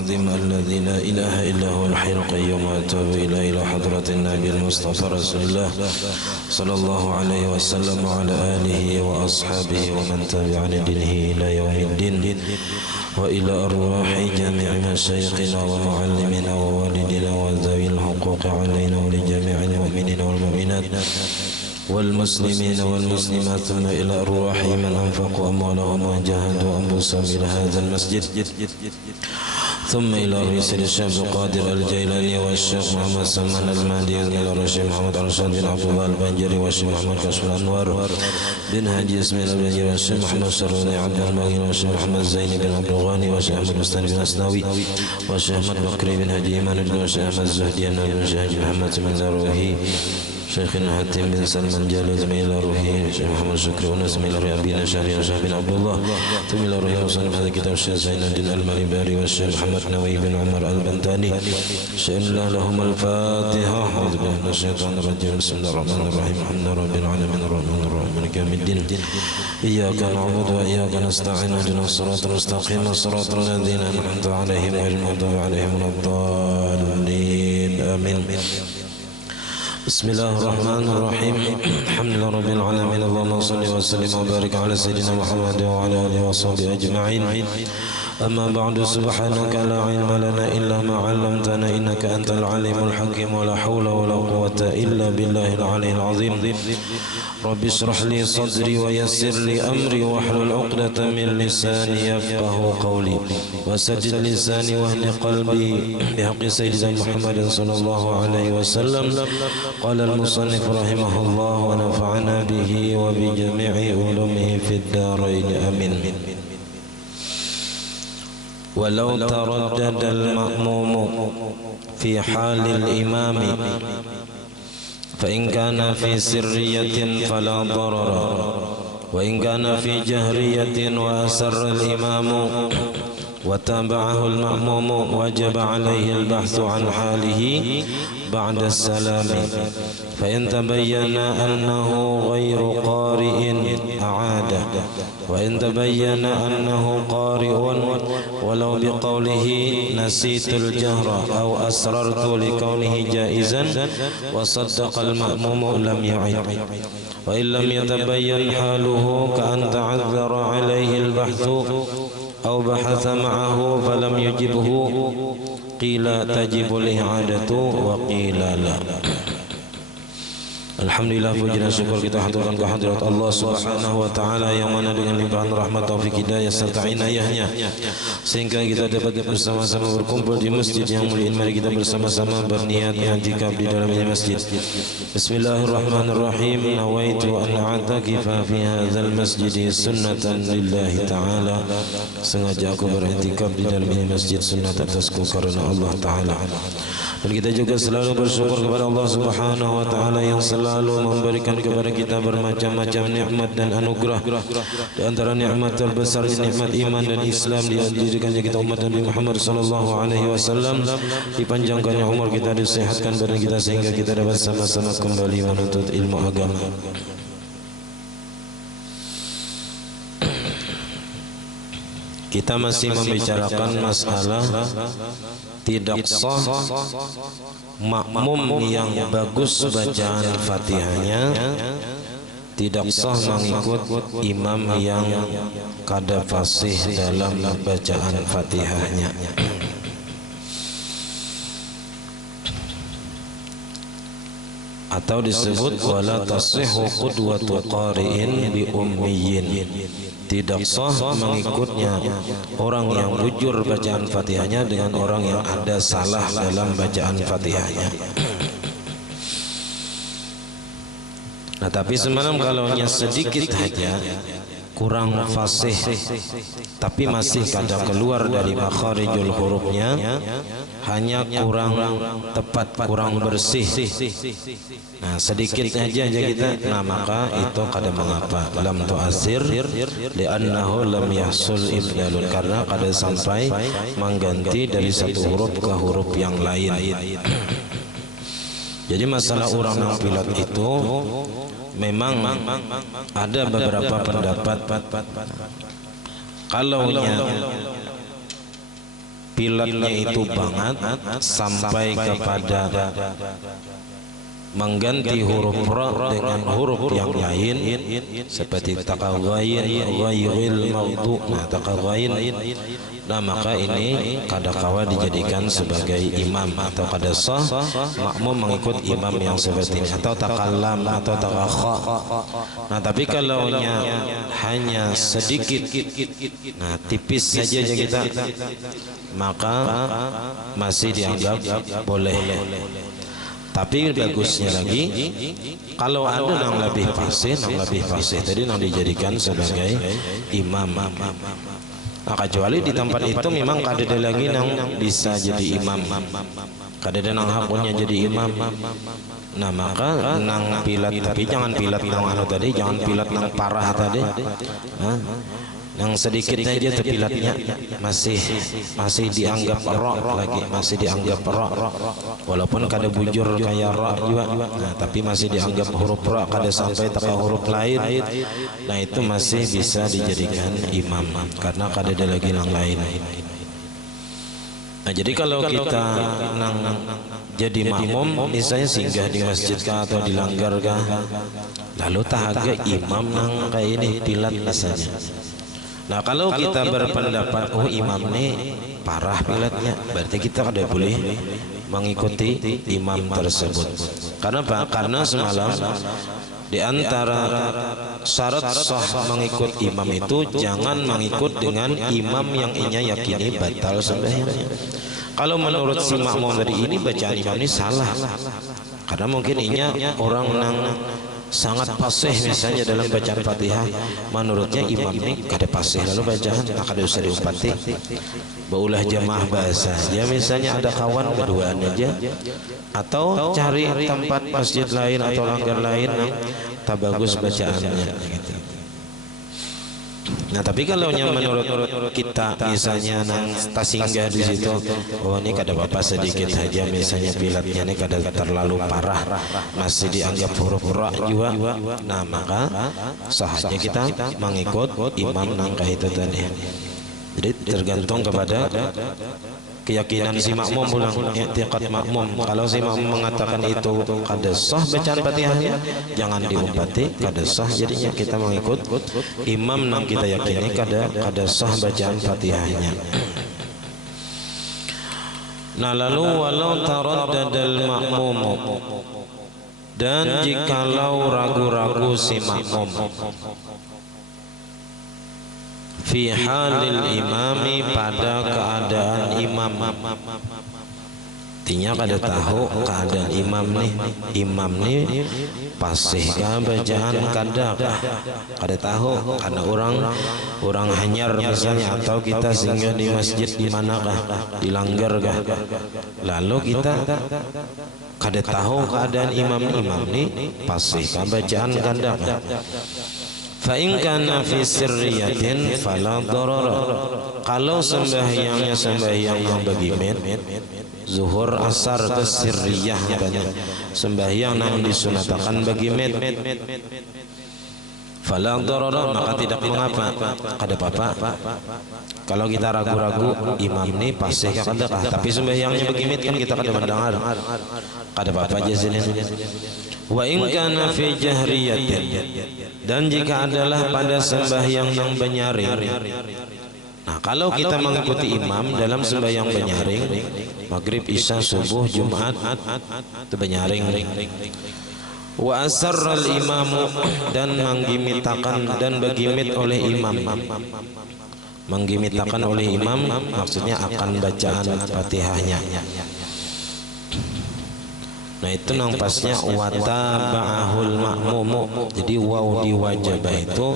العظيم الذي لا إله إلا هو الحي القيوم وأتوب إلى حضرة النبي المصطفى رسول الله صلى الله عليه وسلم وعلى آله وأصحابه ومن تبع دينه إلى يوم الدين وإلى أرواح جميع مشايخنا ومعلمنا ووالدنا وذوي الحقوق علينا ولجميع المؤمنين والمؤمنات والمسلمين والمسلمات ثم إلى أرواح من أنفقوا أموالهم وجاهدوا أنفسهم إلى هذا المسجد ثم إلى رئيس الشيخ القادر الجيلاني والشيخ محمد سلمان المهدي إلى الشيخ محمد رشاد بن عبد الله البنجري والشيخ محمد كشف الأنوار بن هادي اسماعيل البنجري والشيخ محمد شروني عبد المغني والشيخ محمد زيني بن عبد الغني والشيخ أحمد مستني بن أسناوي والشيخ أحمد بكري بن هادي إيمان والشيخ أحمد الزهدي بن شيخ محمد بن زروهي شيخنا حاتم بن سلمان جلال زميل روحي شيخ محمد شكري ونزميل روحي أبينا شهري وشهر بن عبد الله زميل روحي وصنف هذا كتاب الشيخ زين الدين المالباري والشيخ محمد نووي بن عمر البنتاني شأن الله لهم الفاتحة أعوذ بالله من الشيطان الرجيم بسم الله الرحمن الرحيم الحمد لله رب العالمين الرحمن الرحيم مالك يوم الدين إياك نعبد وإياك نستعين اهدنا الصراط المستقيم صراط الذين أنعمت عليهم غير المغضوب عليهم ولا الضالين آمين بسم الله الرحمن الرحيم الحمد لله رب العالمين اللهم صل وسلم وبارك على سيدنا محمد وعلى آله وصحبه أجمعين أما بعد سبحانك لا علم لنا إلا ما علمتنا إنك أنت العليم الحكيم ولا حول ولا قوة إلا بالله العلي العظيم رب اشرح لي صدري ويسر لي أمري واحلل عقدة من لساني يفقه قولي وسدد لساني واهد قلبي بحق سيدنا محمد صلى الله عليه وسلم قال المصنف رحمه الله ونفعنا به وبجميع علومه في الدارين آمين ولو تردد المأموم في حال الإمام فإن كان في سرية فلا ضرر وإن كان في جهرية وأسر الإمام وتابعه المأموم وجب عليه البحث عن حاله بعد السلام فإن تبين أنه غير قارئ أعاده وإن تبين أنه قارئ ولو بقوله نسيت الجهر أو أسررت لكونه جائزا وصدق المأموم لم يعد وإن لم يتبين حاله كأن تعذر عليه البحث أو بحث معه فلم يجبه قيل تجب الإعادة وقيل لا. Alhamdulillah puji dan syukur kita haturkan kehadirat Allah Subhanahu wa taala yang mana dengan limpahan rahmat taufik hidayah serta inayahnya sehingga kita dapat bersama-sama berkumpul di masjid yang mulia ini. Mari kita bersama-sama berniat i'tikaf di dalamnya masjid. Bismillahirrahmanirrahim. Nawaitu an a'takifa fi hadzal masjid sunnatan lillahi taala. Sengaja aku beriktikaf di dalamnya masjid sunnat atasku karena Allah taala. Dan kita juga selalu bersyukur kepada Allah Subhanahu wa taala yang selalu memberikan kepada kita bermacam-macam nikmat dan anugerah. Di antara nikmat terbesar nikmat iman dan Islam, dijadikannya kita umat Nabi Muhammad sallallahu alaihi wasallam, dipanjangkannya umur kita, disehatkan badan kita sehingga kita dapat sama-sama kembali menuntut ilmu agama. Kita masih membicarakan masalah tidak sah makmum yang bagus bacaan Fatihahnya, tidak sah mengikut imam yang kada fasih dalam bacaan Fatihahnya. Atau disebut wala tasihhu qudwatu qari'in bi ummiyin. Tidak sah mengikutnya orang yang jujur bacaan Fatihahnya dengan orang yang ada salah dalam bacaan Fatihahnya. Nah, tapi semalam kalau sedikit saja kurang fasih tapi masih kada keluar dari makharijul hurufnya, hanya kurang tepat, kurang bersih, nah sedikit saja kita, nah maka itu kada mengapa, lam tu'asir li'annahu lam yahsul ibdalun, karena kada sampai mengganti dari satu huruf ke huruf yang lain. Jadi masalah orang yang pilot itu memang ada beberapa pendapat. Kalau pilatnya itu banget sampai kepada mengganti huruf ra dengan huruf yang lain seperti taqaghayin ghairil maghdu. Nah, taqaghayin, nah maka ini kadakawa dijadikan sebagai imam atau kada sah makmum mengikut imam yang seperti ini, atau takallam atau takakha. Nah, tapi kalau hanya sedikit, nah tipis saja kita, maka masih dianggap boleh. Tapi bagusnya lagi kalau ada yang lebih fasih tadi yang dijadikan sebagai imam. Nah, kecuali di tempat itu memang kadada lagi yang bisa jadi imam, kadada yang haknya jadi imam. Nah, maka nang pilat, tapi jangan pilat nang anu tadi, jangan pilat nang parah tadi. Yang sedikit saja terpilatnya masih dianggap ra lagi, masih dianggap ra, walaupun kada bujur kayak ra juga. Nah, tapi masih dianggap huruf ra, kada sampai taka huruf lain. Nah, itu masih bisa dijadikan imam karena kada ada lagi yang lain. Nah, jadi kalau kita jadi makmum, misalnya singgah di masjid kah atau di langgar kah, lalu tahaga imam nang kayak ini pilat misalnya. Nah, kalau kita berpendapat oh imam ini parah pilatnya, berarti kita kada boleh mengikuti imam tersebut. Karena apa? Karena semalam di antara syarat sah mengikut imam itu jangan mengikut dengan imam yang inya yakini batal sembahyangnya. Kalau menurut si makmum tadi ini bacaan imam ini salah, karena mungkin inya orang nang sangat fasih misalnya dalam bacaan Fatihah, menurutnya imam ini kada fasih, lalu bacaan tak kada usah diumpati, baulah jamaah bahasa ya, misalnya ada kawan berduaan aja, atau cari tempat masjid lain atau langgar lain yang tak bagus bacaannya gitu. Nah, tapi kalau menurut kita misalnya nang tasinggah di situ, oh ini kada apa-apa sedikit saja, misalnya pilatnya ini kada terlalu parah, masih dianggap huruf ra juga. Nah, maka sahnya kita mengikut imam nang itu tadi. Jadi tergantung kepada keyakinan si makmum pulang, i'tiqad makmum. Kalau si makmum mengatakan itu kada sah bacaan Fatihahnya, jangan diumpati, kada sah, jadinya kita mengikut imam nang kita yakini kada sah bacaan Fatihahnya. Nah, lalu walau taraddadal makmum, dan jikalau ragu-ragu si makmum fi halil imami, pada keadaan imam, artinya kada tahu keadaan imam nih pasih kah bacaan kada tahu, karena orang hanyar misalnya, atau kita singgah di masjid di manakah, di langgar kah, lalu kita kada tahu keadaan imam nih pasih kah bacaan kada kah. Fa in kana fi sirriyatin fala darara, kalau sembahyangnya sembahyang yang begimit, zuhur asar ke sirriyah, sembahyang yang disunatakan begimit, fala darara, maka tidak mengapa, kada apa-apa. Kalau kita ragu-ragu imam ini pasti kada, tapi sembahyangnya begimit kan kita kada mendengar, kada apa-apa aja sini. Wa in kana fi jahriyatin, dan jika adalah pada sembahyang yang benyaring. Nah, kalau kita mengikuti imam dalam sembahyang benyaring, maghrib, isya, subuh, Jumat, itu benyaring. Wa asarral imamu, dan menggimitakan dan begimit oleh imam. Menggimitakan oleh imam maksudnya akan bacaan Fatihahnya. Nah, itu nang pasnya wataba'ahul makmumu. Jadi waw di wajabah itu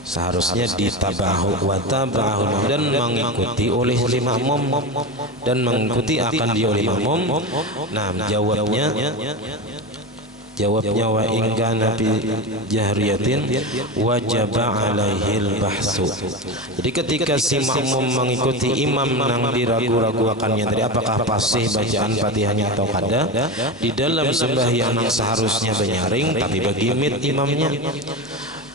seharusnya ditabahu, wataba'ahul, dan mengikuti oleh si makmum, dan mengikuti akan dia oleh makmum. Nah, jawabnya wa in kana fi jahriyatin wajaba alaihil bahsu. Jadi ketika si makmum mengikuti imam nang diragu-ragu akannya tadi apakah fasih bacaan Fatihahnya atau kada, di dalam sembahyang yang seharusnya benyaring tapi begimit imamnya,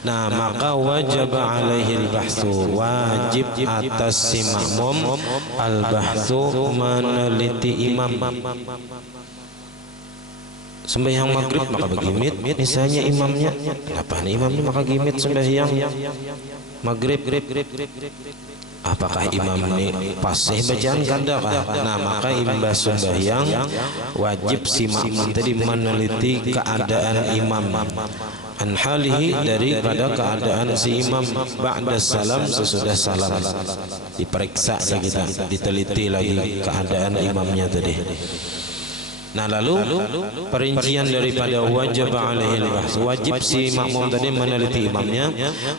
Nah, maka wajib alaihi al-bahthu, wajib atas si makmum al-bahthu, meneliti imam. Sembahyang maghrib maka begimit misalnya imamnya, kenapa nih imamnya maka gimit sembahyang maghrib, apakah imam ini fasih bacaan kandakah? Nah, maka imbas sembahyang wajib si makmum tadi meneliti keadaan imam, an halihi, daripada keadaan si imam, ba'da salam, sesudah salam diperiksa kita, diteliti lagi keadaan imamnya tadi. Nah, lalu perincian daripada wajib alaihi al-bahth, wajib si makmum tadi meneliti imamnya.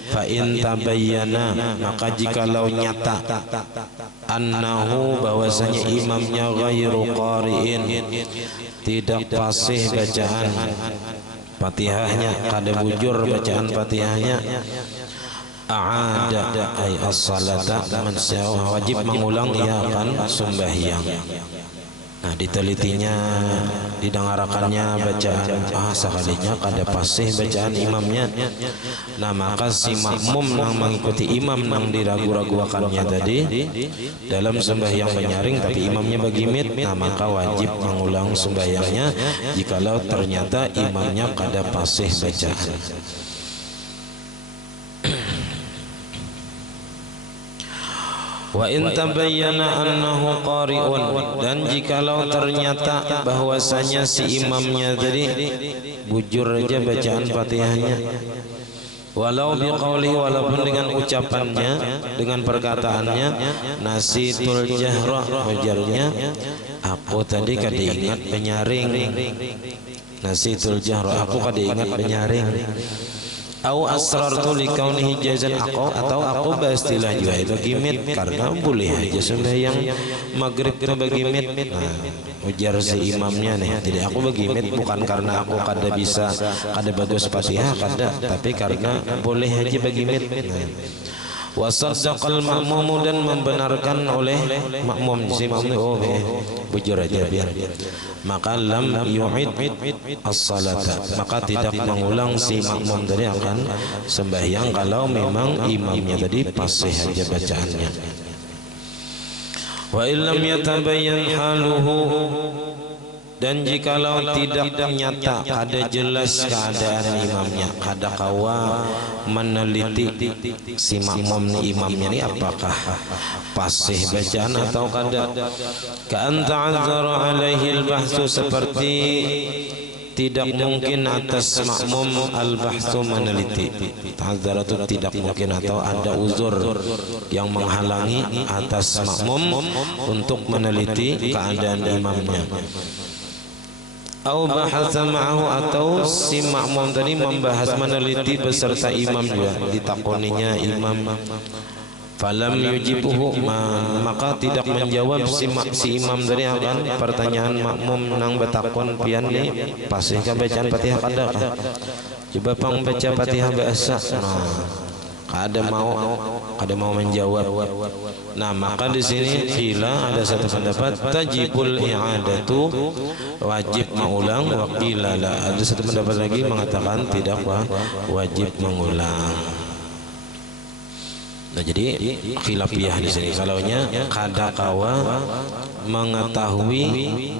Fa in tabayyana, maka jikalau nyata annahu, bahwasanya imamnya ghairu qari'in, tidak fasih bacaan Fatihahnya, kada bujur bacaan Fatihahnya, a'ada ay as-salata, wajib mengulang ia akan sembahyang. Nah, ditelitinya, didengarkannya bacaan, sekalinya kada fasih bacaan imamnya. Nah, maka si makmum yang mengikuti imam yang diragu-raguakannya tadi dalam sembahyang penyaring tapi imamnya begimit, nah maka wajib mengulang sembahyangnya jikalau ternyata imamnya kada fasih bacaan. Wa in tabayyana annahu qari'un, dan jikalau ternyata bahwasanya si imamnya tadi bujur aja bacaan Fatihahnya, walau biqauli, walaupun dengan ucapannya, dengan perkataannya, nasitul jahra, ujarnya aku tadi kada ingat penyaring, nasitul jahra, aku kada ingat penyaring, au asrartu likaunihi jazan, atau aku beristilah juga itu gimit karena boleh aja sembahyang maghrib itu begimit. Nah, ujar si imamnya nih, tidak aku begimit bukan karena aku kada bisa, kada bagus Fatihah, kada, tapi karena boleh aja begimit. Nah, wasaddaqal makmum, dan membenarkan oleh makmum, si makmum bujur aja biar, maka lam yu'id as-salata, maka tidak mengulang si makmum tadi akan sembahyang kalau memang imamnya tadi fasih aja bacaannya. Wa illam yatabayyan haluhu, dan jikalau tidak nyata ada jelas keadaan imamnya, kada kawa meneliti si makmum ni imamnya ni apakah fasih bacaan atau kada, ka'an ta'azzara alaihi al-bahthu, seperti tidak mungkin atas makmum al-bahthu meneliti, ta'azzara itu tidak mungkin atau ada uzur yang menghalangi atas makmum untuk meneliti keadaan imamnya. Au bahasa ma'ahu, atau si makmum tadi membahas meneliti beserta imam juga, ditakoninya imam, falam yujibuhu, maka tidak menjawab si imam tadi akan pertanyaan makmum nang betakon pian ni pasihkah bacaan Fatihah kada kah, coba pang baca Fatihah biasa, nah kada mau menjawab. Nah, maka di sini qila, ada satu pendapat tajibul i'adatu, wajib mengulang, wa qila la, ada satu pendapat lagi mengatakan tidak wajib mengulang. Nah, jadi khilafiyah di sini. Kalaunya kada kawa mengetahui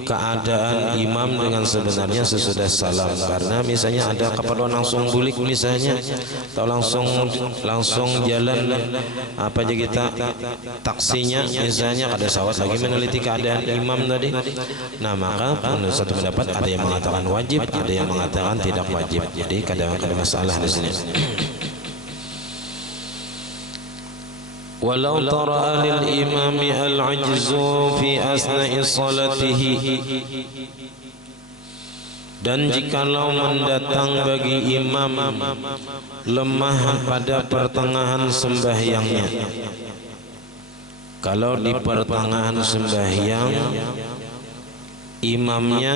keadaan imam dengan sebenarnya sesudah salam, karena misalnya ada keperluan langsung bulik misalnya, atau langsung jalan apa aja kita taksinya misalnya, kada sawat lagi meneliti keadaan imam tadi. Nah, maka menurut satu pendapat ada yang mengatakan wajib, ada yang mengatakan tidak wajib. Jadi kada masalah di sini. Walau tara lil imami al-ajzu fi asna'i salatihi, dan jikalau mendatang bagi imam lemah pada pertengahan sembahyangnya, kalau di pertengahan sembahyang imamnya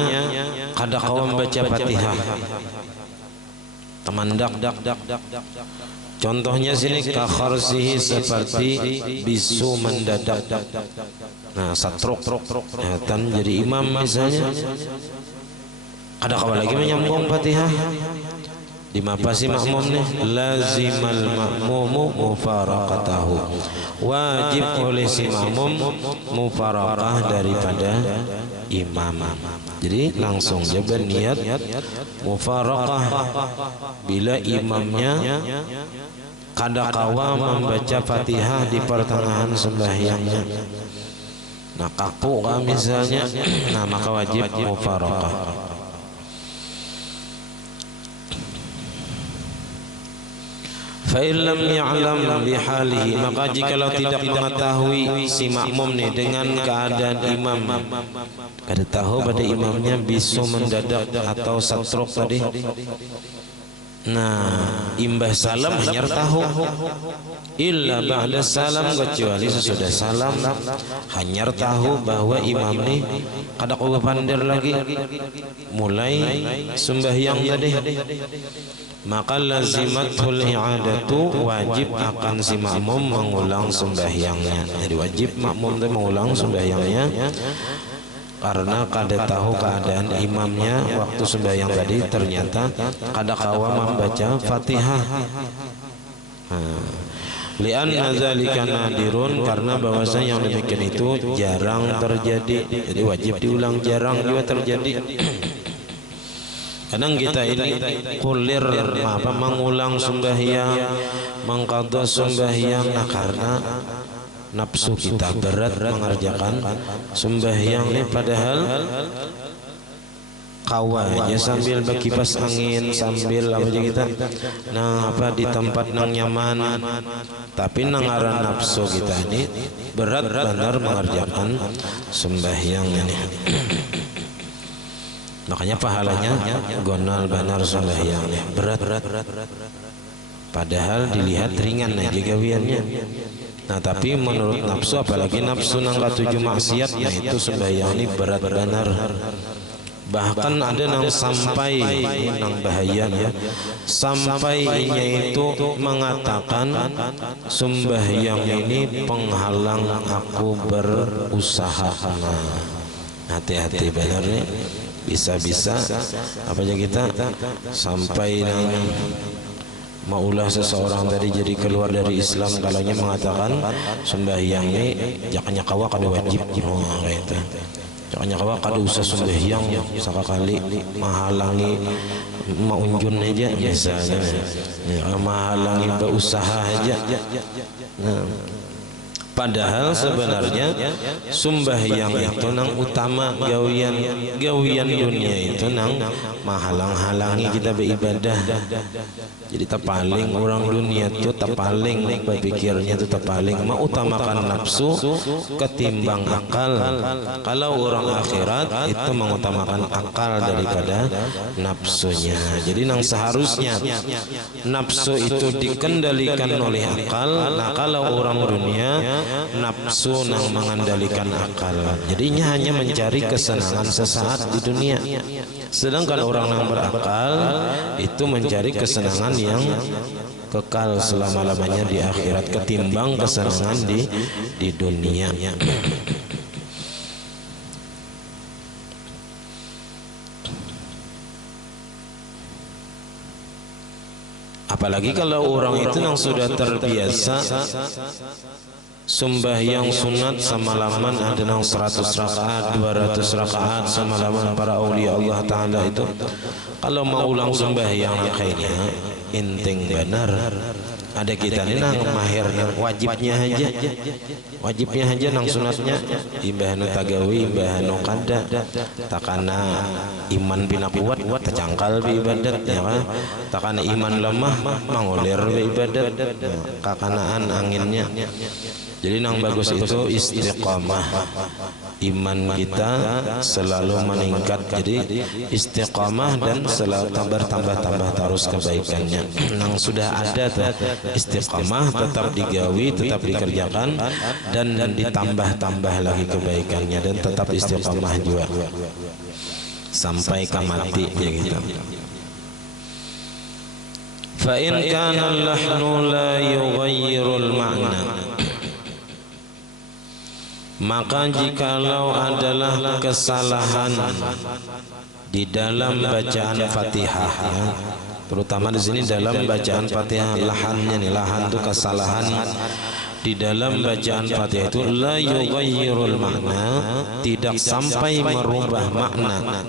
kada kawan baca Fatihah, temandak, contohnya sini kakharsihi, seperti bisu mendadak. Nah, satruk dan jadi imam misalnya, ada kawan lagi menyambung Fatihah, Di mapasi makmum nih, lazimal makmumu mufaraqatahu, wajib oleh si makmum mufaraqah daripada imam. Jadi langsung dia berniat mufaraqah bila imamnya kadakawa membaca Fatihah di pertengahan sembahyangnya. Nah kaku kan misalnya, nah maka wajib mufaraqah. Fa'in lam ya'lam bihalihi, maka jikalau tidak mengetahui si makmum nih dengan keadaan imam, kada tahu pada imamnya bisu mendadak atau satruk tadi. Nah, imbah salam hanya tahu, illa ba'da salam, kecuali sesudah salam hanya tahu bahwa imam nih kada kuba pandar lagi mulai sembahyang tadi. Maka lazimatul i'adatu, wajib akan si makmum mengulang sembahyangnya. Jadi wajib makmum itu mengulang sembahyangnya karena kada tahu keadaan imamnya waktu sembahyang tadi ternyata kada kawa membaca Fatihah. Li'anna dzalika nadirun, karena bahwasanya yang demikian itu jarang terjadi. Jadi wajib diulang, jarang juga terjadi. Kadang kita ini kulir mengulang sembahyang, mengqadha sembahyang, nah karena nafsu kita berat mengerjakan sembahyang ini, padahal kawanya sambil berkipas angin, sambil apa aja kita nah apa di tempat nang nyaman, tapi nangaran nafsu kita ini berat benar mengerjakan sembahyang ini. Makanya pahalanya gonal banar sembahyangnya berat, padahal dilihat ringan aja gawiannya. Nah tapi menurut nafsu, apalagi nafsu nang katuju maksiat, nah itu sembahyang ini berat benar. Bahkan ada nang sampai nang bahaya ya, sampainya itu mengatakan sembahyang ini penghalang aku berusaha. Nah hati-hati benar nih, bisa-bisa apa aja kita sampai nang maulah seseorang tadi jadi keluar dari Islam kalaunya mengatakan sembahyang ini jakanya kawa kada wajib. Kayak itu jakanya kawa kada usah sembahyang sekali menghalangi maunjun aja misalnya ya, menghalangi berusaha aja. Nah padahal sebenarnya sembahyang itu nang utama, gawian dunia itu nang menghalang-halangi kita beribadah. Jadi terpaling orang dunia itu terpaling berpikirnya itu terpaling mengutamakan nafsu ketimbang akal. Kalau orang akhirat itu mengutamakan akal daripada nafsunya. Jadi nang seharusnya nafsu itu dikendalikan oleh akal. Nah kalau orang dunia nafsu nang mengendalikan akal, jadinya hanya mencari kesenangan sesaat di dunia. Sedangkan orang yang berakal itu mencari kesenangan yang kekal selama-lamanya di akhirat ketimbang kesenangan di dunia. Apalagi kalau orang itu yang sudah terbiasa sembahyang sunat semalaman, ada yang 100 rakaat, 200 rakaat semalaman para aulia Allah Ta'ala itu. Kalau mau ulang sembahyang kayaknya inting benar. Ada kita ini nang mahir wajibnya aja nang sunatnya imbah tagawi, imbah kada takana iman bina kuat tercangkal bi ibadat ya kan, takana iman lemah mangulir bi ibadat kakanaan anginnya. Jadi nang bagus itu istiqamah, iman kita selalu meningkat. Jadi istiqamah dan selalu tambah terus kebaikannya. Nang sudah ada tuh istiqamah tetap digawi, tetap dikerjakan dan ditambah lagi kebaikannya dan tetap istiqamah juga sampai ke mati ya gitu. Fa in kana al-lahnu la yughayyirul ma'na, maka jikalau adalah kesalahan di dalam bacaan Fatihah, terutama di sini dalam bacaan Fatihah lahannya nih, lahan itu kesalahan di dalam bacaan Fatihah itu la yughayyirul makna, tidak sampai merubah makna.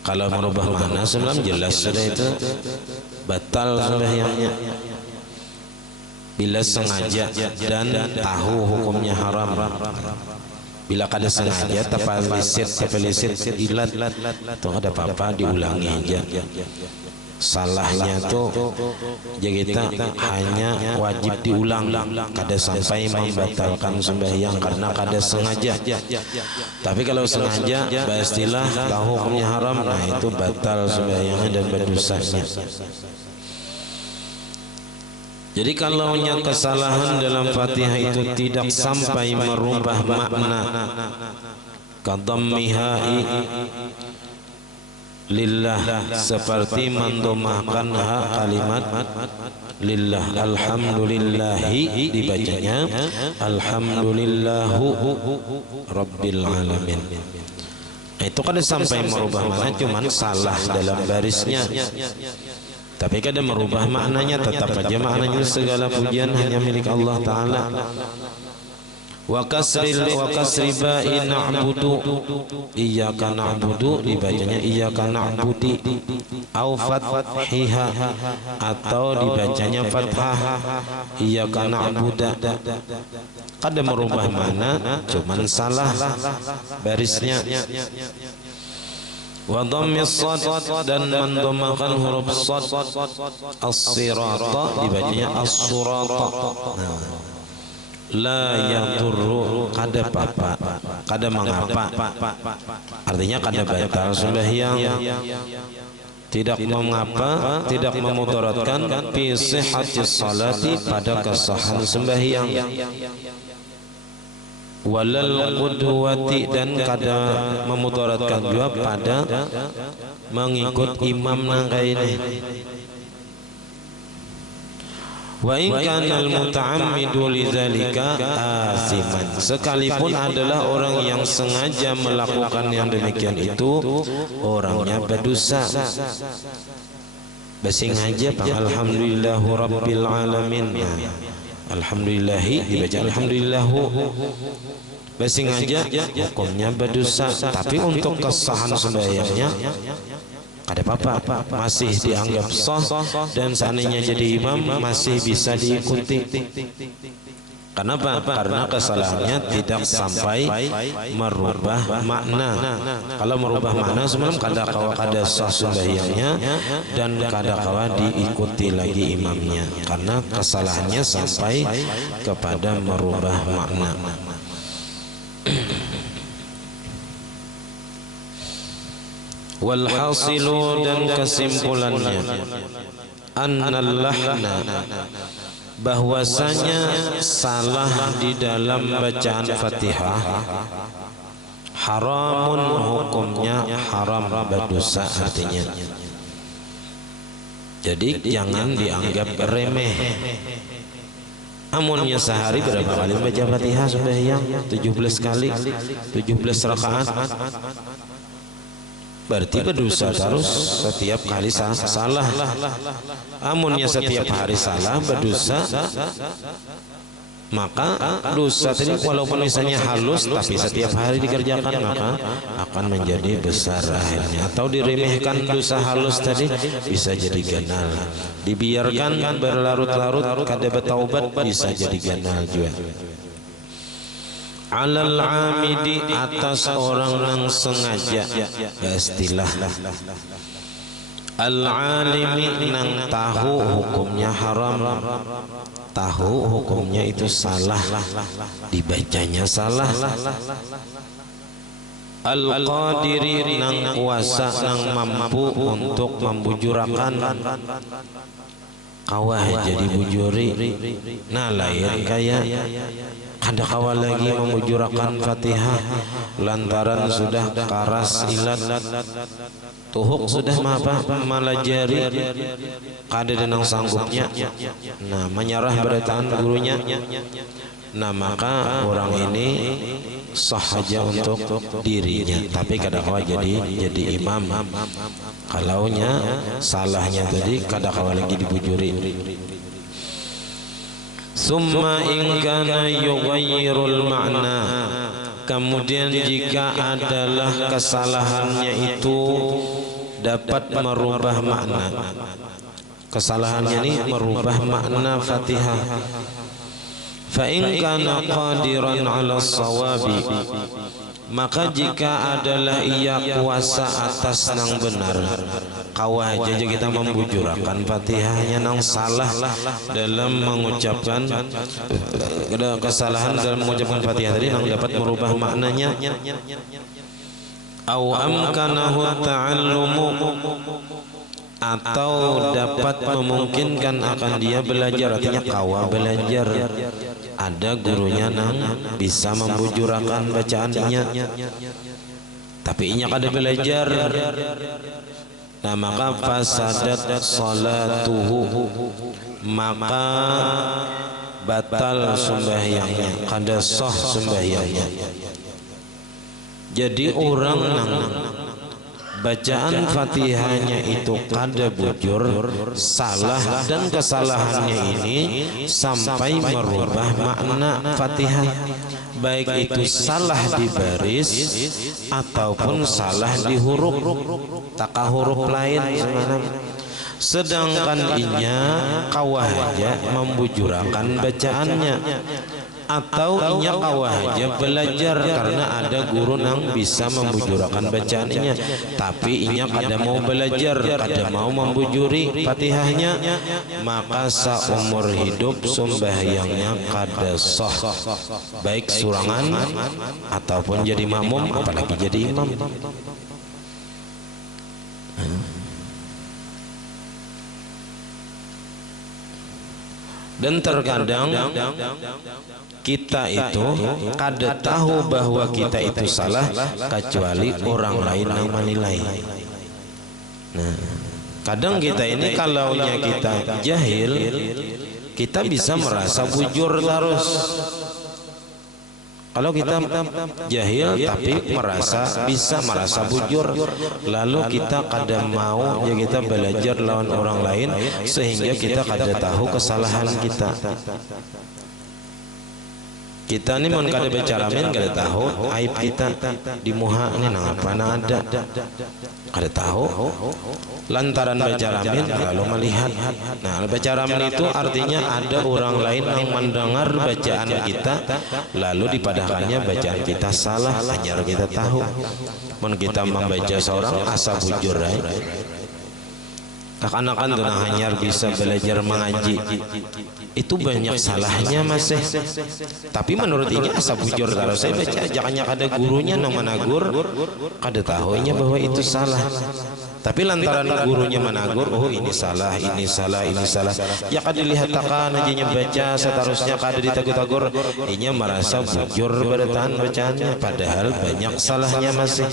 Kalau merubah makna sebelum jelas sudah itu batal sembahyangnya. Bila sengaja dan tahu hukumnya haram. Bila kada sengaja terpelisit ilat, tuh ada apa-apa diulangi aja. Salahnya tuh kita hanya wajib diulang, kada sampai membatalkan sembahyang karena kada sengaja. Tapi kalau sengaja, pastilah tahu hukumnya haram, nah itu batal sembahyangnya dan berdosanya. Jadi kalau kesalahan dalam Fatihah itu tidak sampai merubah makna, kadhammihai lillah, seperti mendomahkan kalimat lillah, alhamdulillahi dibacanya alhamdulillahu rabbil alamin. Itu kan sampai merubah makna, cuman salah dalam barisnya. Tapi kadang merubah maknanya, tetap aja maknanya segala pujian hanya milik Allah Ta'ala. Wa kasri ba'i na'budu, iyyaka na'budu dibacanya iyyaka na'budi, au fathiha, atau dibacanya fathah iyyaka na'buda. Kadang merubah makna, cuman salah barisnya. Wa dhammis shad, dan mendomakan huruf shad, as-sirata dibacanya as-surata. La yadurru, kada apa-apa, kada mengapa, artinya kada batal sembahyang, tidak mengapa, tidak memudaratkan fi sihhatis salati, pada kesahan sembahyang. Walal qudwati, dan kada memudaratkan juga pada mengikut imam nangkaini. Wa in kana al-muta'ammidu lidzalika asiman, sekalipun adalah orang yang sengaja melakukan yang demikian itu orangnya berdosa. Bersengaja alhamdulillahu rabbil alamin, alhamdulillahi dibaca alhamdulillahu, bersengaja hukumnya berdosa. Tapi untuk kesahan sembahyangnya ada apa-apa, masih dianggap sah, dan seandainya jadi imam masih bisa diikuti. Kenapa? Karena kesalahannya tidak sampai merubah makna. Kalau merubah makna sebelum kada sah sembahyangnya, dan kada kawa diikuti lagi imamnya, karena kesalahannya sampai kepada merubah makna. Walhasilu, dan kesimpulannya, annal lahna, bahwasanya salah di dalam bacaan Fatihah haramun, hukumnya haram, berdosa artinya. Jadi jangan dianggap remeh. Amunnya sehari berapa kali baca Fatihah sembahyang? 17 kali, 17 rakaat. Berarti berdosa terus setiap kali salah. Amunnya setiap hari salah berdosa, maka dosa tadi walaupun misalnya halus tapi setiap hari dikerjakan, maka akan menjadi besar akhirnya. Atau diremehkan dosa halus tadi bisa jadi ganal. Dibiarkan berlarut-larut kada bertaubat bisa jadi ganal juga. Alal amidi, atas orang yang sengaja, istilah al alimi, nang tahu hukumnya haram, tahu hukumnya itu salah, dibacanya salah. Al qadiri, nang kuasa, nang mampu untuk membujurakan, kawah jadi bujuri, nah lain kaya kada kawal lagi memujurakan Fatihah lantaran sudah karas ilat, tuhuk sudah malajari, kada denang sanggupnya, nah menyerah beritaan gurunya. Nah maka orang ini sah saja untuk dirinya, tapi kadang-kala jadi imam. Kalaunya salahnya tadi kadang-kala lagi dibujuri. Summa in kana yughayyirul ma'na, kemudian jika adalah kesalahannya itu dapat merubah makna. Kesalahannya ini merubah makna Fatihah. Fa in kana qadiran 'ala shawabi, maka jika adalah ia kuasa atas nang benar, kawah aja kita membujurakan Fatihahnya nang salah dalam mengucapkan kesalahan dalam mengucapkan Fatihah tadi nang dapat merubah maknanya. Au amkanahu ta'allumu, atau dapat memungkinkan akan dia belajar, artinya kawah belajar, ada gurunya nang bisa membujurakan bacaannya, tapi inya kada belajar. Nah maka fasadat salatuhu, maka batal sembahyangnya, kada sah sembahyangnya. Jadi orang nang bacaan Fatihahnya itu kada bujur, salah, dan kesalahannya ini sampai merubah makna Fatihah, baik itu salah di baris ataupun salah di huruf, taka huruf lain. Sedangkan inya kawah aja membujurakan bacaannya, atau inya kawah aja belajar karena ada guru nang bisa membujurakan bacaannya, tapi inya kada mau belajar, kada mau membujuri Fatihahnya, maka saumur hidup sembahyangnya kada sah, baik surangan ataupun jadi makmum, apalagi jadi imam. Dan terkadang kita itu kada tahu bahwa kita itu salah kecuali orang lain yang menilai. Nah, kadang kita ini kalaunya kita jahil, kita bisa merasa bujur terus. Kalau kita jahil tapi bisa merasa bujur, lalu kita kada mau ya kita belajar lawan orang lain sehingga kita kada tahu kesalahan kita. Kita ini mun kada bicara min kada tahu aib kita di muha ini nang apa nang ada, kada tahu. Lantaran baca ramin lalu melihat. Nah, baca ramin itu artinya ada orang lain yang mendengar bacaan kita lalu dipadakannya bacaan kita salah, hanya kita tahu. Mun kita membaca seorang asa bujur, akan-akan tuh hanya bisa belajar mengaji, itu banyak salahnya masih. Tapi menurut ini asa bujur kalau saya baca jangannya ada gurunya nang menagur, kada tahunya bahwa itu salah. Tapi lantaran gurunya menagur, oh ini salah, ini salah, ini salah, ya kada dilihat takan aja baca seterusnya kada ditagur-tagur, inya merasa bujur bertahan bacaannya padahal banyak salahnya masih.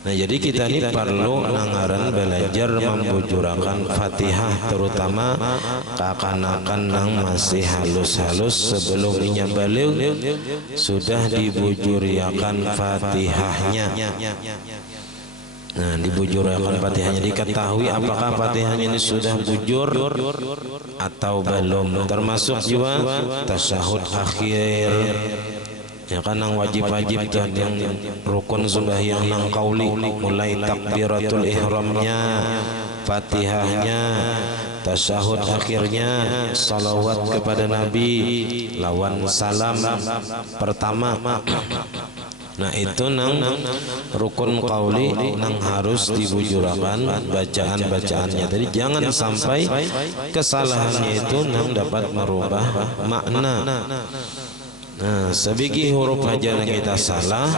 Nah jadi kita ini perlu nangaran belajar membujurakan Fatihah, terutama kakanakan nang masih halus-halus sebelum inya balik sudah dibujuriakan Fatihahnya. Nah dibujurakan Fatihahnya, diketahui apakah Fatihahnya ini sudah bujur atau belum, termasuk juga tasyahud akhir. Ya kan nang wajib-wajib dan yang rukun sembahyang nang qauli, mulai takbiratul ihramnya, Fatihahnya, tasyahud akhirnya, salawat kepada Nabi, lawan salam pertama. Nah itu nang rukun qauli nang harus dibujurakan bacaan-bacaannya. Jadi jangan sampai kesalahannya itu nang dapat merubah makna. Nah, sebiji huruf aja yang kita salah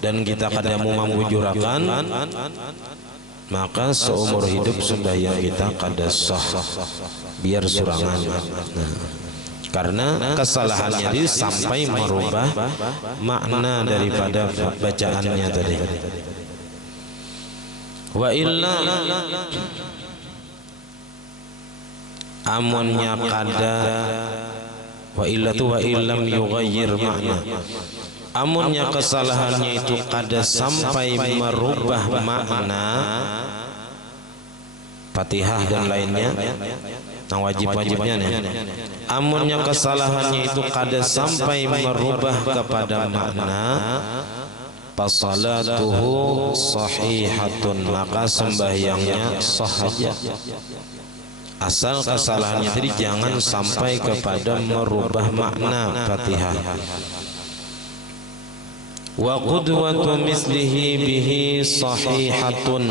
dan kita kada mau membujurakan, maka seumur hidup sembahyang kita kada sah, biar surangan. Nah, karena kesalahannya itu sampai merubah makna daripada bacaannya tadi. Wa illa amunnya kada wa illa tu wa illam yughayyir makna, Amunnya kesalahannya itu kada sampai merubah makna Fatihah dan lainnya, yang wajib-wajibnya nih. Amunnya kesalahannya itu kada sampai merubah kepada makna, fasalatuhu sahihatun, maka sembahyangnya sah saja. Asal kesalahannya tadi jangan sampai kepada merubah makna Fatihah. Wa qudwatu mislihi bihi sahihatun,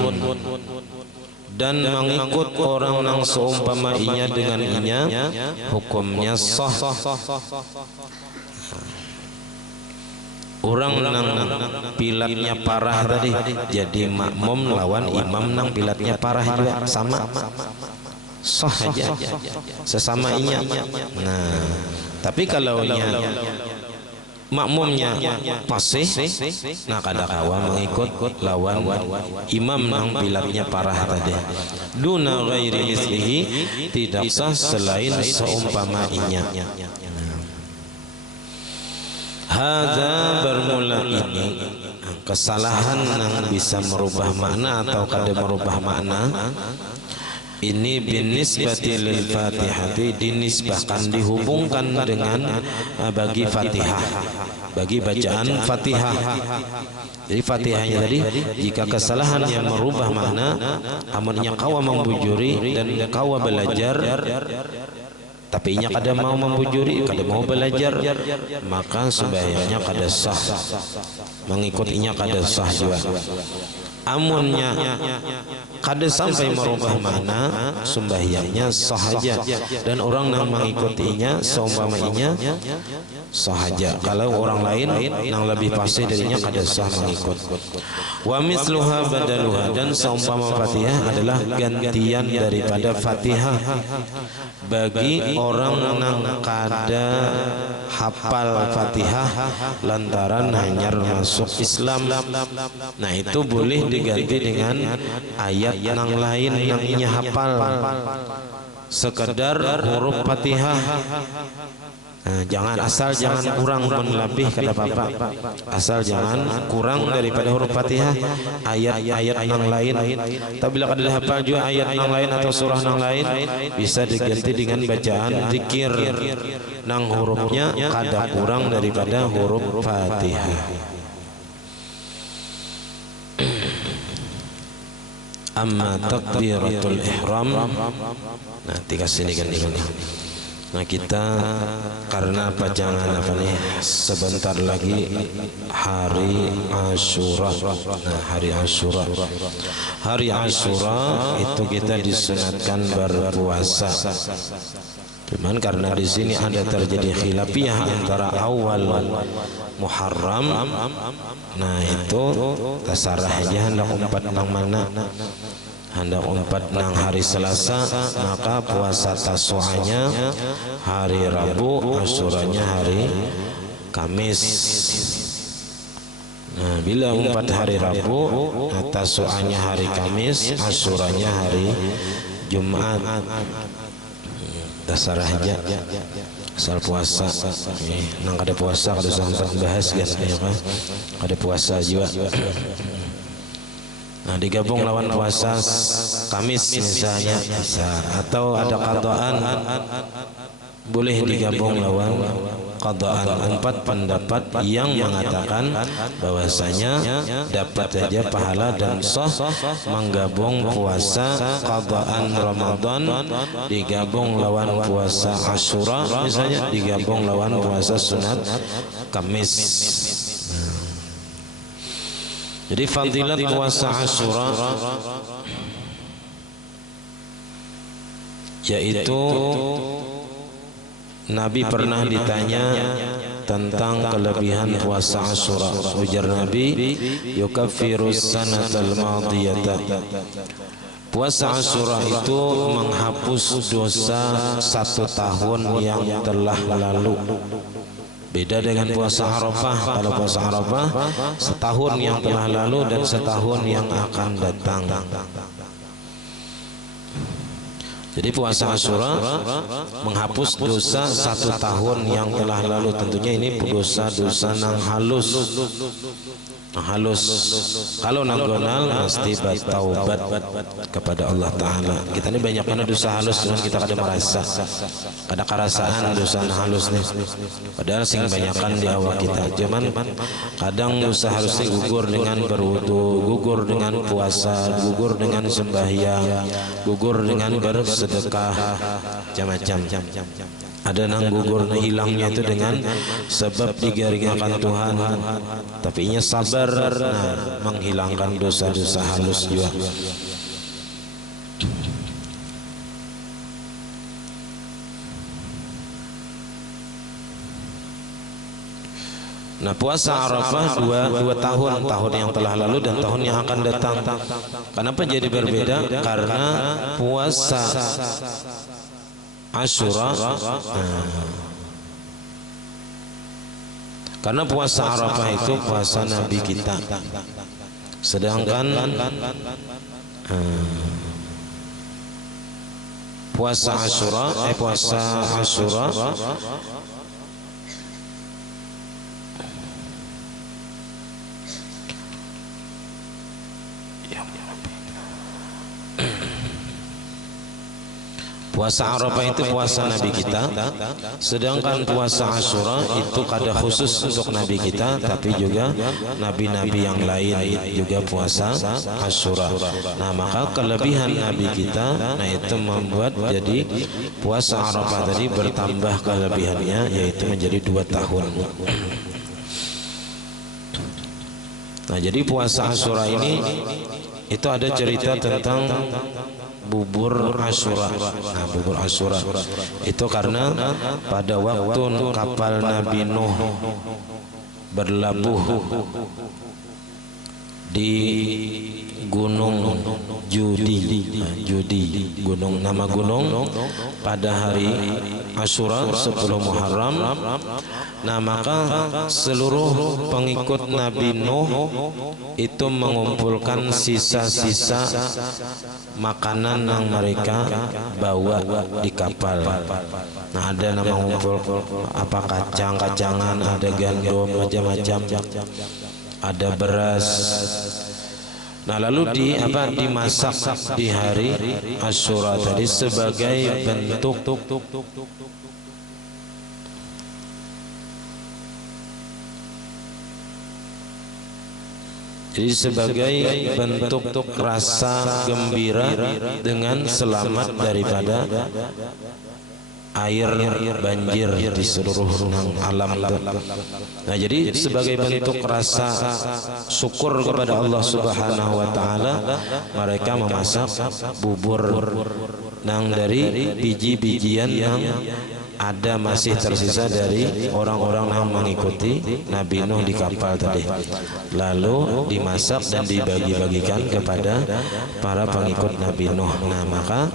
dan mengikut orang yang seumpama inya dengan inya hukumnya sah. Orang nang pilatnya parah tadi jadi makmum lawan imam nang pilatnya parah juga sama, sah aja sesama inya. Nah, tapi kalau inya makmumnya fasih, nah kada kawa mengikut lawan imam nang pilatnya parah tadi. Duna ghairi mislihi, tidak sah selain seumpama inya. Hadza bermula ini kesalahan yang bisa merubah makna atau kada merubah makna ini binisbati lil Fatihati, dinisbahkan dihubungkan dengan bagi Fatihah, bagi bacaan Fatihah. Jadi Fatihahnya tadi jika kesalahan yang merubah makna, amunnya kawa membujuri dan kawa belajar tapi inya kada mau membujuri, kada mau belajar, maka sembahyangnya kada sah, mengikut inya kada sah juga. Amunnya kada sampai merubah makna, sembahyangnya sah saja, dan orang yang mengikutinya seumpama inya sah saja. Kalau orang lain yang lebih pasti darinya kada sah mengikut. Wa misluha badaluha, dan seumpama Fatihah adalah gantian daripada Fatihah bagi orang yang kada hafal Fatihah lantaran hanya masuk Islam. Nah, itu boleh diganti dengan ayat yang lain yang inya hafal, sekedar huruf Fatihah. Nah, jangan kurang pun lebih kada apa-apa, asal jangan kurang daripada huruf Fatihah. Ayat-ayat yang lain, tapi bila kada hafal juga ayat yang lain atau surah yang lain, bisa diganti dengan bacaan zikir nang hurufnya kada kurang daripada huruf Fatihah. Amma takbiratul ihram, nanti kasih ini. Nah, kita karena pajangan apa nih, sebentar lagi hari Asyura. Nah, hari Asyura itu kita disunatkan berpuasa. Cuman karena di sini ada terjadi khilafiyah antara awal Muharram, nah itu terserah aja hendak umpat nang mana. Hendak umpat nang hari Selasa, maka puasa Tasu'anya hari Rabu, Asyuranya hari Kamis. Nah, bila umpat hari Rabu, Tasu'anya hari Kamis, Asyuranya hari Jumat. Terserah aja asal puasa. Nang kada puasa kada sempat bahas kan, kada puasa juga. Nah, digabung lawan puasa Kamis misalnya bisa, atau ada qadaan boleh digabung lawan qadaan. 4 pendapat yang mengatakan bahwasanya dapat saja pahala dan sah menggabung puasa qadaan Ramadan digabung lawan puasa Asyura, misalnya digabung lawan puasa sunat Kamis. Jadi fadilat puasa Asyura yaitu Nabi pernah ditanya tentang kelebihan puasa Asyura. Ujar Nabi, yukaffirus sanatal madiyata. Puasa Asyura itu menghapus dosa 1 tahun yang telah lalu. Beda dengan puasa Arafah. Kalau puasa Arafah setahun yang telah lalu dan setahun yang akan datang. Jadi puasa Asyura menghapus dosa 1 tahun yang telah lalu. Tentunya ini dosa-dosa nang halus. Kalau nanggonal mesti bertaubat kepada Allah Ta'ala. Kita ini banyak mana dosa halus, cuman kita kadang merasa ada kerasaan dosa halus nih, padahal sing banyakan di awal kita. Cuman kadang dosa halusnya gugur dengan berwudu, gugur dengan puasa, gugur dengan sembahyang, gugur dengan bersedekah, macam-macam. Ada nang gugur hilangnya itu dengan sebab digaringakan Tuhan, tapi nya sabar menghilangkan dosa-dosa halus juga. Nah, puasa Arafah dua tahun yang telah lalu dan tahun yang akan datang. Kenapa jadi berbeda? Karena puasa Asyura, karena puasa Arafah itu puasa Nabi kita, sedangkan puasa Asyura puasa Arafah itu puasa Nabi kita, sedangkan puasa Asyura itu kada khusus untuk Nabi kita, tapi juga Nabi-Nabi yang lain juga puasa Asyura. Nah, maka kelebihan Nabi kita, nah itu membuat jadi puasa Arafah tadi bertambah kelebihannya, yaitu menjadi 2 tahun. Nah, jadi puasa Asyura ini itu ada cerita tentang bubur Asyura. Nah, bubur Asyura itu karena pada waktu kapal Nabi Nuh berlabuh di Gunung Judi, nama gunung pada hari Asyura 10 Muharram. Nah, maka seluruh pengikut Nabi Nuh itu mengumpulkan sisa-sisa makanan yang mereka bawa di kapal. Nah, ada nama ngumpul apa kacang-kacangan, ada gandum macam-macam, ada beras. Nah, lalu dimasak di hari Asyura tadi sebagai bentuk rasa gembira dengan selamat daripada air banjir di seluruh alam. Nah, jadi sebagai bentuk rasa syukur kepada Allah Subhanahu wa taala, mereka memasak bubur nang dari biji-bijian yang ada masih tersisa dari orang-orang yang mengikuti Nabi Nuh di kapal tadi, lalu dimasak dan dibagi-bagikan kepada para pengikut Nabi Nuh. Nah, maka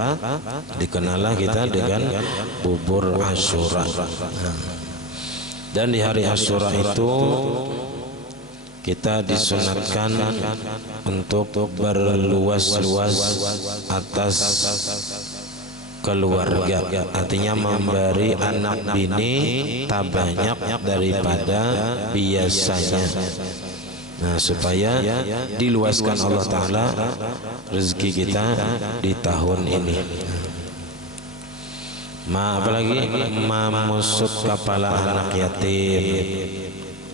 dikenallah kita dengan bubur Asyura. Dan di hari Asyura itu kita disunatkan untuk berluas-luas atas keluarga, artinya memberi anak bini tak banyak daripada biasanya. Nah, supaya diluaskan Allah Ta'ala rezeki kita di tahun ini. Apalagi memusut kepala anak yatim,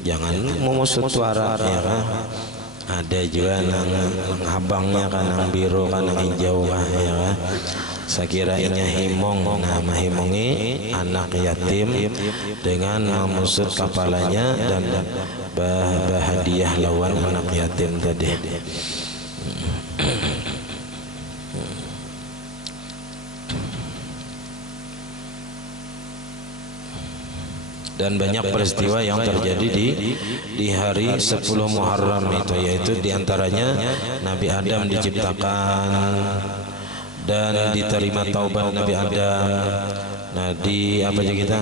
jangan memusut suara ya kan? Ada juga nang abangnya kan, nang biru kan, nang hijau kan, ya kan? Saya kira ini himong. Nah, menghimongi anak yatim dengan memusut kepalanya dan berhadiah lawan anak yatim tadi. Dan banyak peristiwa yang terjadi di hari 10 Muharram itu, yaitu diantaranya Nabi Adam diciptakan dan diterima taubat Nabi Adam. Nah, di apa aja kita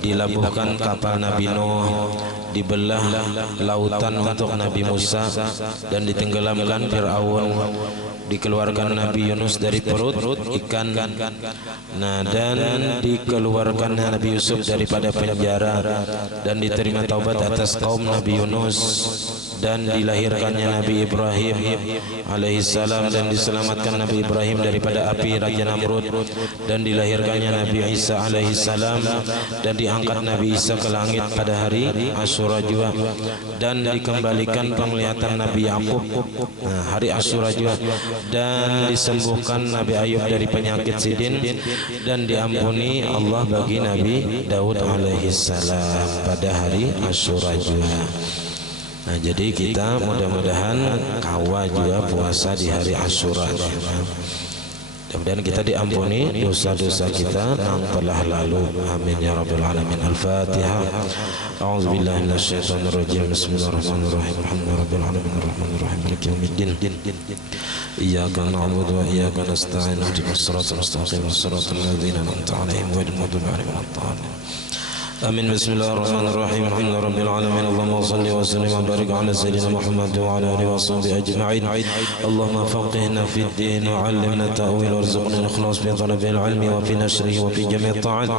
dilabuhkan kapal Nabi Nuh, dibelah lautan untuk Nabi Musa, dan ditenggelamkan Fir'aun, dikeluarkan Nabi Yunus dari perut ikan. Nah, dan dikeluarkan Nabi Yusuf daripada penjara, dan diterima taubat atas kaum Nabi Yunus, dan dilahirkannya Nabi Ibrahim alaihissalam, dan diselamatkan Nabi Ibrahim daripada api Raja Namrud, dan dilahirkannya Nabi Isa alaihissalam, dan diangkat Nabi Isa ke langit pada hari Asyura juga, dan dikembalikan penglihatan Nabi Yakub hari Asyura juga, dan disembuhkan Nabi Ayub dari penyakit sidin, dan diampuni Allah bagi Nabi Daud alaihissalam pada hari Asyura juga. Nah, jadi kita mudah-mudahan kawa juga puasa di hari Asyura. Mudah-mudahan kita diampuni dosa-dosa kita yang telah lalu. Amin ya rabbal alamin. Al-Fatihah. A'udzubillahi minasyaitonir rajim. Bismillahirrahmanirrahim. Alhamdulillahirabbil alamin arrahmanir rahim maliki yaumiddin. Iyyaka na'budu wa iyyaka nasta'in. Ihdinas siratal mustaqim. Shiratal ladzina an'amta 'alaihim ghairil maghdubi 'alaihim waladdallin. آمين. بسم الله الرحمن الرحيم. الحمد لله رب العالمين. اللهم صل وسلم وبارك على سيدنا محمد وعلى آله وصحبه أجمعين. اللهم فقهنا في الدين وعلمنا التأويل وارزقنا الإخلاص في طلب العلم وفي نشره وفي جميع الطاعات.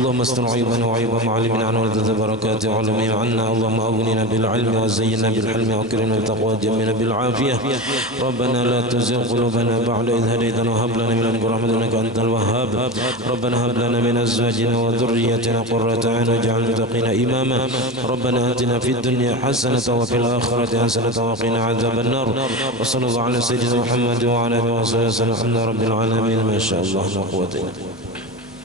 اللهم استر عيوبنا وعيوب معلمنا عن ولدة بركات علمهم عنا. اللهم أغننا بالعلم وزينا بالحلم وأكرمنا بالتقوى وجملنا بالعافية. ربنا لا تزغ قلوبنا بعد إذ هديتنا وهب لنا من لدنك رحمة إنك أنت الوهاب. ربنا هب لنا من أزواجنا وذريتنا قرة أعين واجعل المتقين إماما. ربنا آتنا في الدنيا حسنة وفي الآخرة حسنة وقنا عذاب النار. وصلى الله على سيدنا محمد وعلى آله وصحبه وسلم. الحمد لله رب العالمين. ما شاء الله لا قوة إلا بالله.